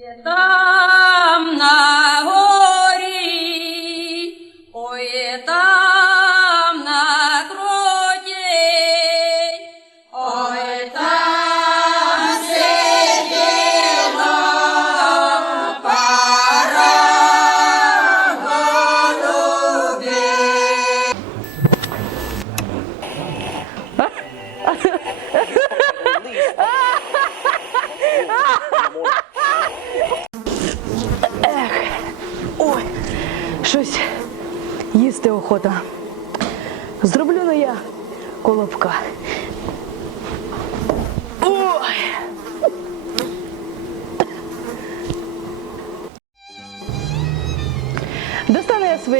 Там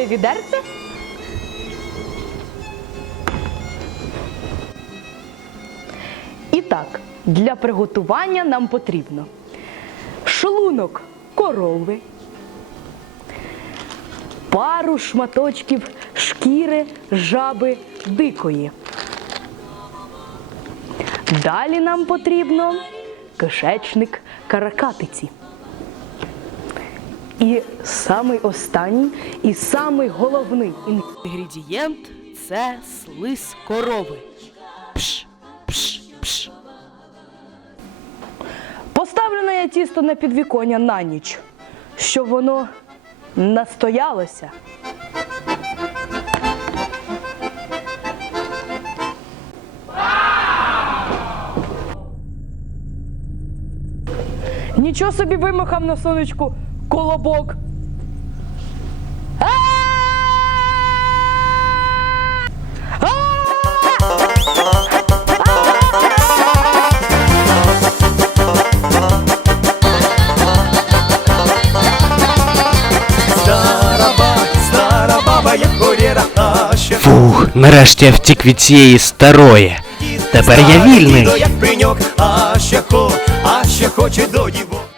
Достану відерце. І так, для приготування нам потрібно шлунок корови, пару шматочків шкіри жаби дикої. Далі нам потрібно кишечник каракатиці. І самий останній і самий головний інгредієнт це слиз корови. Пш, пш, пш. Поставлене я тісто на підвіконня на ніч, щоб воно настоялося. Нічого собі вимахав на сонечку колобок. А! Стара баба, стара баба, як горіра, а ще Фух, нарешті я втік від цієї старої. Тепер я вільний. Дідо, як пеньок, а ще хо, а ще хоче до дівок.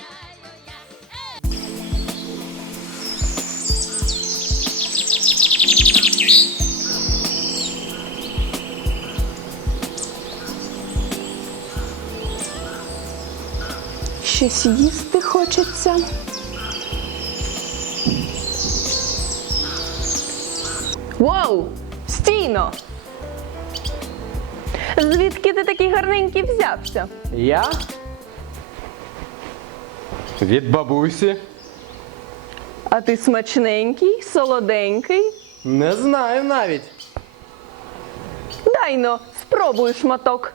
Щось їсти хочеться. Воу! Стійно! Звідки ти такий гарненький взявся? Я? Від бабусі? А ти смачненький, солоденький. Не знаю навіть. Дай но, спробуй шматок.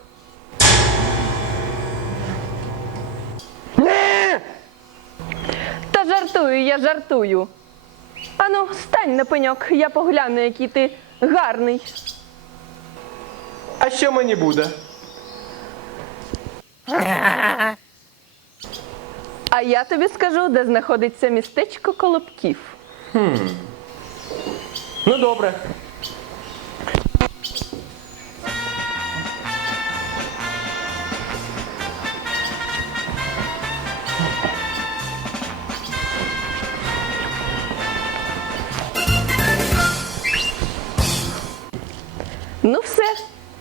Жартую, я жартую. Ану, стань на пеньок, я погляну, який ти гарний. А що мені буде? А я тобі скажу, де знаходиться містечко Колобків. Ну добре. Ну все,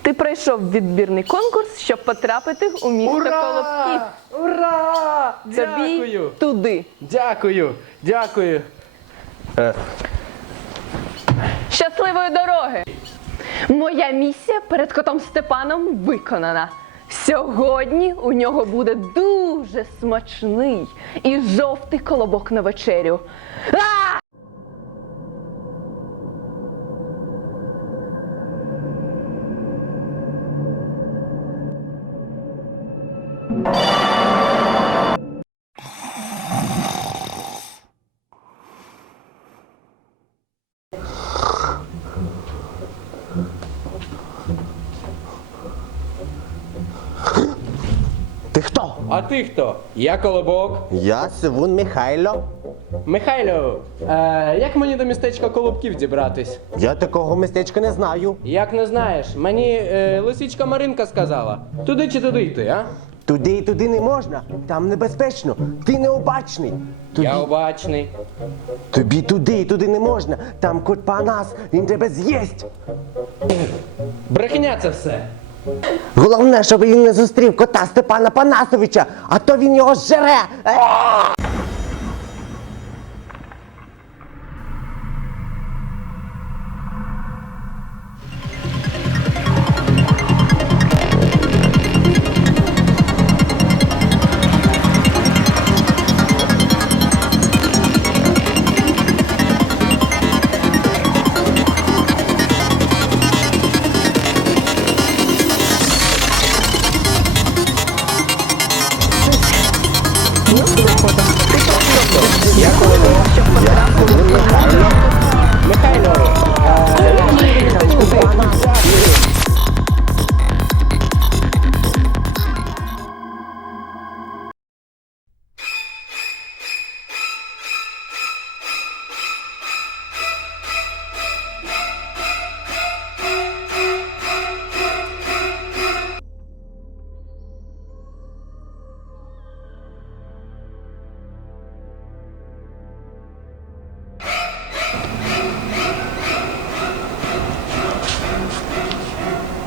ти пройшов відбірний конкурс, щоб потрапити у місто Колобків. Ура! Тобі Дякую! туди. Дякую! Дякую! Щасливої дороги! Моя місія перед котом Степаном виконана. Сьогодні у нього буде дуже смачний і жовтий колобок на вечерю. А! Ти хто? А ти хто? Я Колобок. Я Сивун Михайло. Михайло, е, як мені до містечка Колобків дібратись? Я такого містечка не знаю. Як не знаєш, мені е, лисичка Маринка сказала. Туди чи туди йти, а? Туди і туди не можна. Там небезпечно. Ти необачний. Тобі, Я обачний. тобі туди і туди не можна. Там кот Панас, він тебе з'їсть. Брехня це все. Головне, щоб він не зустрів кота Степана Панасовича, а то він його зжере.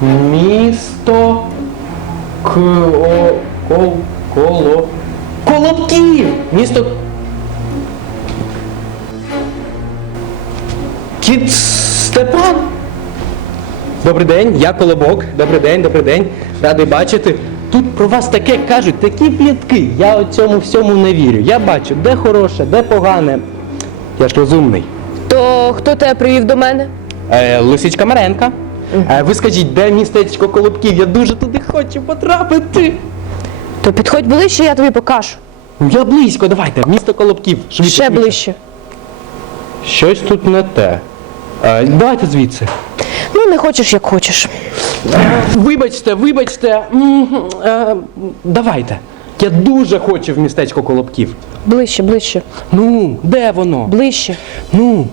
Місто К... О... Кол... Коло... Колобків! Місто... Кіт Степан? Добрий день, я Колобок. Добрий день, добрий день. Радий бачити. Тут про вас таке кажуть, такі плітки. Я у цьому всьому не вірю. Я бачу, де хороше, де погане. Я ж розумний. То хто тебе привів до мене? Е, Лисичка Маренка. Е, ви скажіть, де містечко Колобків? Я дуже туди хочу потрапити. То підходь ближче, я тобі покажу. Ну, Я близько, давайте, місто Колобків. Швидше, Ще швидше. ближче. Щось тут не те. Е, давайте звідси. Ну, не хочеш, як хочеш. Вибачте, вибачте. м, е, давайте. Я дуже хочу в містечко Колобків. Ближче, ближче, Ну, де воно? ближче. Ну.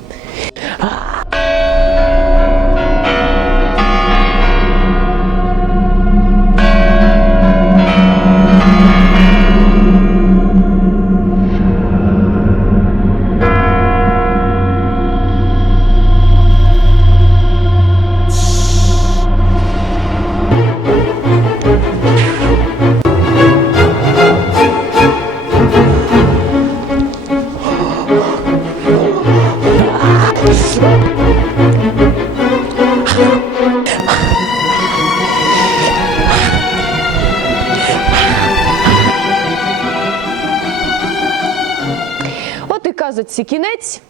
Казочці кінець.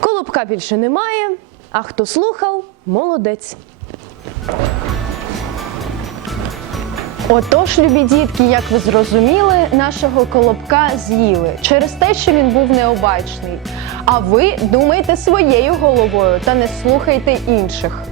Колобка більше немає, а хто слухав, молодець. Отож, любі дітки, як ви зрозуміли, нашого колобка з'їли через те, що він був необачний. А ви думайте своєю головою та не слухайте інших.